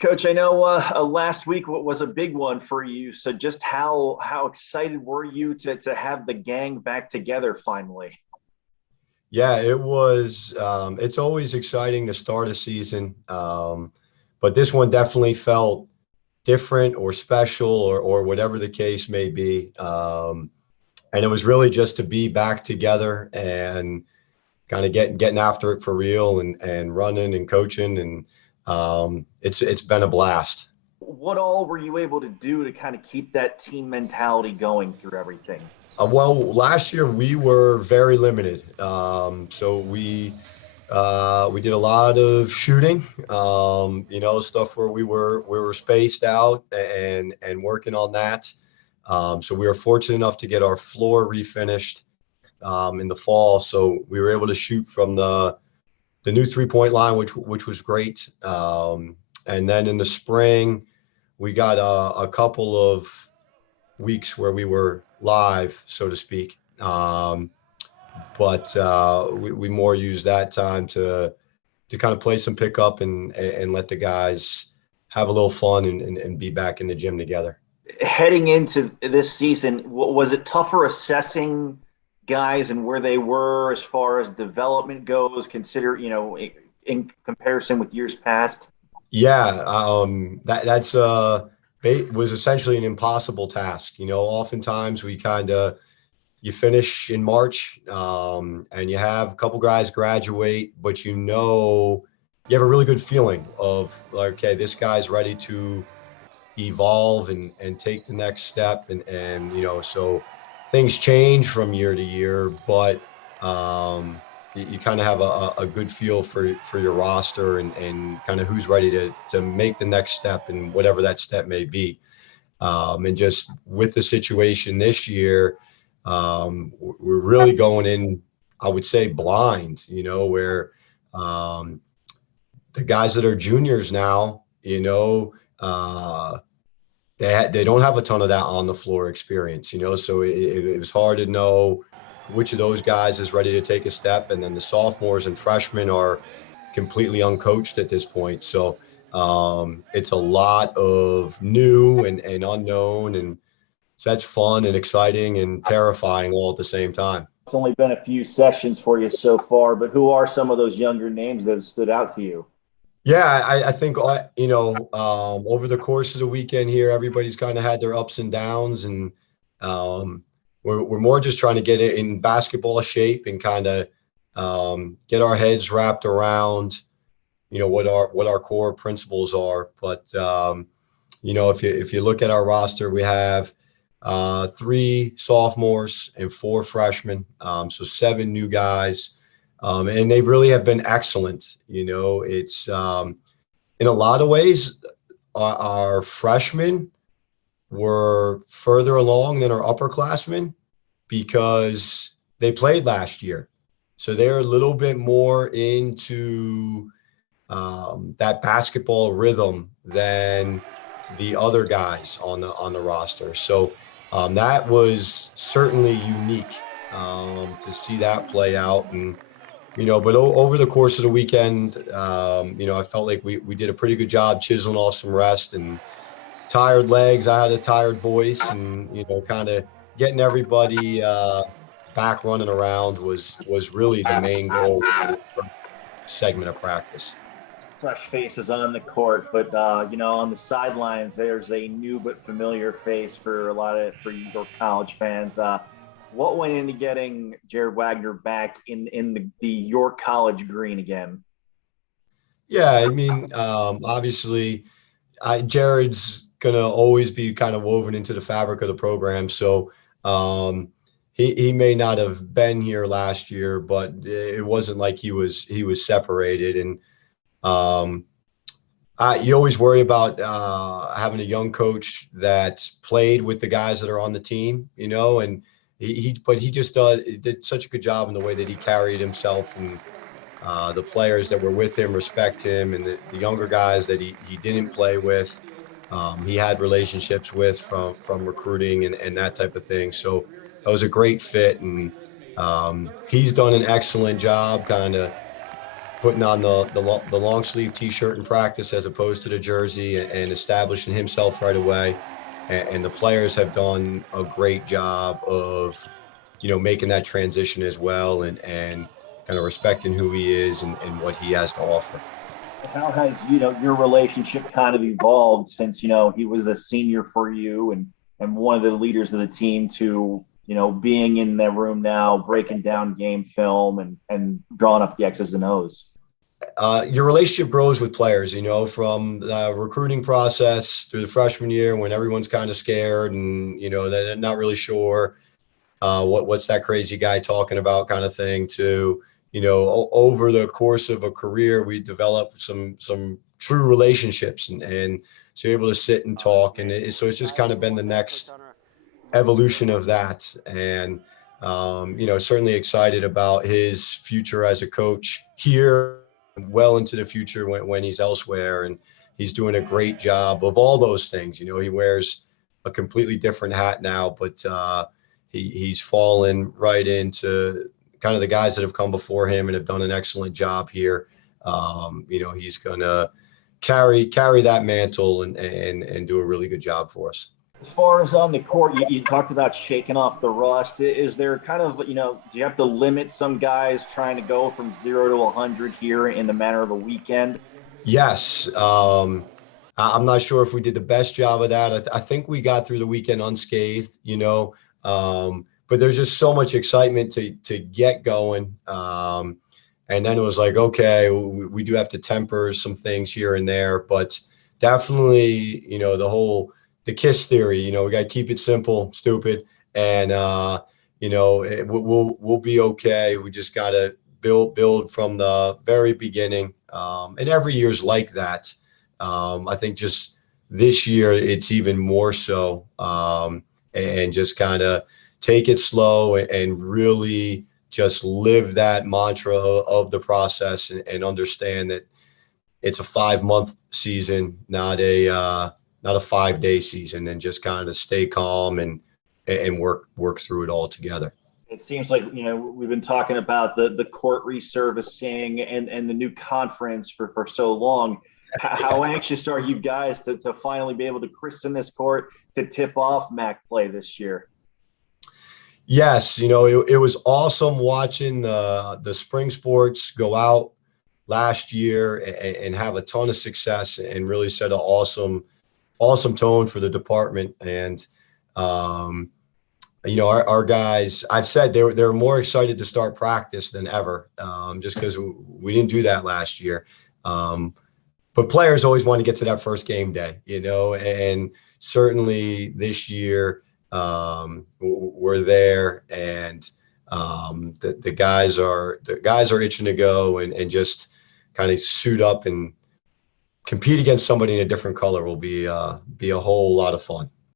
Coach, I know last week was a big one for you. So just how excited were you to have the gang back together finally? Yeah, it was. It's always exciting to start a season, but this one definitely felt different or special or whatever the case may be. And it was really just to be back together and kind of getting after it for real and running and coaching, and it's been a blast. What all were you able to do to kind of keep that team mentality going through everything? Well, last year we were very limited, so we did a lot of shooting, stuff where we were spaced out and working on that. So we were fortunate enough to get our floor refinished in the fall, so we were able to shoot from the new 3-point line, which was great. And then in the spring, we got a couple of weeks where we were live, so to speak. But we more use that time to kind of play some pickup and let the guys have a little fun and be back in the gym together. Heading into this season, was it tougher assessing guys and where they were as far as development goes, consider, in comparison with years past? Yeah, that's was essentially an impossible task. Oftentimes we kind of you finish in March, and you have a couple guys graduate, but you have a really good feeling of like, okay, this guy's ready to evolve and take the next step, and so things change from year to year, but you kind of have a good feel for your roster and kind of who's ready to make the next step and whatever that step may be. And just with the situation this year, we're really going in, I would say, blind, where the guys that are juniors now, they don't have a ton of that on the floor experience, so it was hard to know which of those guys is ready to take a step. And then the sophomores and freshmen are completely uncoached at this point. So it's a lot of new and unknown. And so that's fun and exciting and terrifying all at the same time. It's only been a few sessions for you so far, but who are some of those younger names that have stood out to you? Yeah, I think, over the course of the weekend here, everybody's kind of had their ups and downs, and we're more just trying to get it in basketball shape and kind of get our heads wrapped around, what our core principles are. But if you look at our roster, we have 3 sophomores and 4 freshmen, so 7 new guys. And they really have been excellent. It's in a lot of ways, our freshmen were further along than our upperclassmen because they played last year. So they're a little bit more into that basketball rhythm than the other guys on the roster. So that was certainly unique to see that play out. And but over the course of the weekend, I felt like we did a pretty good job chiseling off some rest and tired legs. I had a tired voice, and kind of getting everybody back running around was really the main goal for the first segment of practice. Fresh faces on the court, but on the sidelines, there's a new but familiar face for for your college fans. What went into getting Jared Wagner back in the York College green again? Yeah, I mean, obviously, Jared's gonna always be kind of woven into the fabric of the program. So he may not have been here last year, but it wasn't like he was separated. And you always worry about having a young coach that played with the guys that are on the team, and he just did such a good job in the way that he carried himself, and the players that were with him respect him, and the younger guys that he didn't play with, he had relationships with from recruiting and that type of thing. So that was a great fit, and he's done an excellent job kind of putting on the long sleeve t-shirt in practice as opposed to the jersey, and establishing himself right away. And the players have done a great job of, making that transition as well, and kind of respecting who he is and what he has to offer. How has your relationship kind of evolved since he was a senior for you and one of the leaders of the team to being in that room now, breaking down game film and drawing up the X's and O's? Your relationship grows with players, from the recruiting process through the freshman year when everyone's kind of scared and, they're not really sure what's that crazy guy talking about kind of thing, to, over the course of a career, we develop some true relationships, and so able to sit and talk. And so it's just kind of been the next evolution of that. And, certainly excited about his future as a coach here, well into the future when he's elsewhere. And he's doing a great job of all those things. He wears a completely different hat now, but he's fallen right into kind of the guys that have come before him and have done an excellent job here. He's going to carry that mantle and do a really good job for us. As far as on the court, you talked about shaking off the rust. Is there kind of, do you have to limit some guys trying to go from 0 to 100 here in the matter of a weekend? Yes. I'm not sure if we did the best job of that. I think we got through the weekend unscathed, but there's just so much excitement to get going. And then it was like, okay, we do have to temper some things here and there, but definitely, the KISS theory, we got to keep it simple, stupid, and we'll be okay. We just got to build from the very beginning, and every year's like that. I think just this year it's even more so, and just kind of take it slow and really just live that mantra of the process, and understand that it's a 5-month season, not a 5-day season, and just kind of stay calm and work through it all together. It seems like we've been talking about the court resurfacing and the new conference for so long. How anxious are you guys to finally be able to christen this court to tip off MAC play this year? Yes, it was awesome watching the spring sports go out last year and have a ton of success and really set an awesome tone for the department. And our guys, I've said they were more excited to start practice than ever, just because we didn't do that last year. But players always want to get to that first game day, and certainly this year we're there, and the guys are itching to go and just kind of suit up and compete against somebody in a different color will be a whole lot of fun.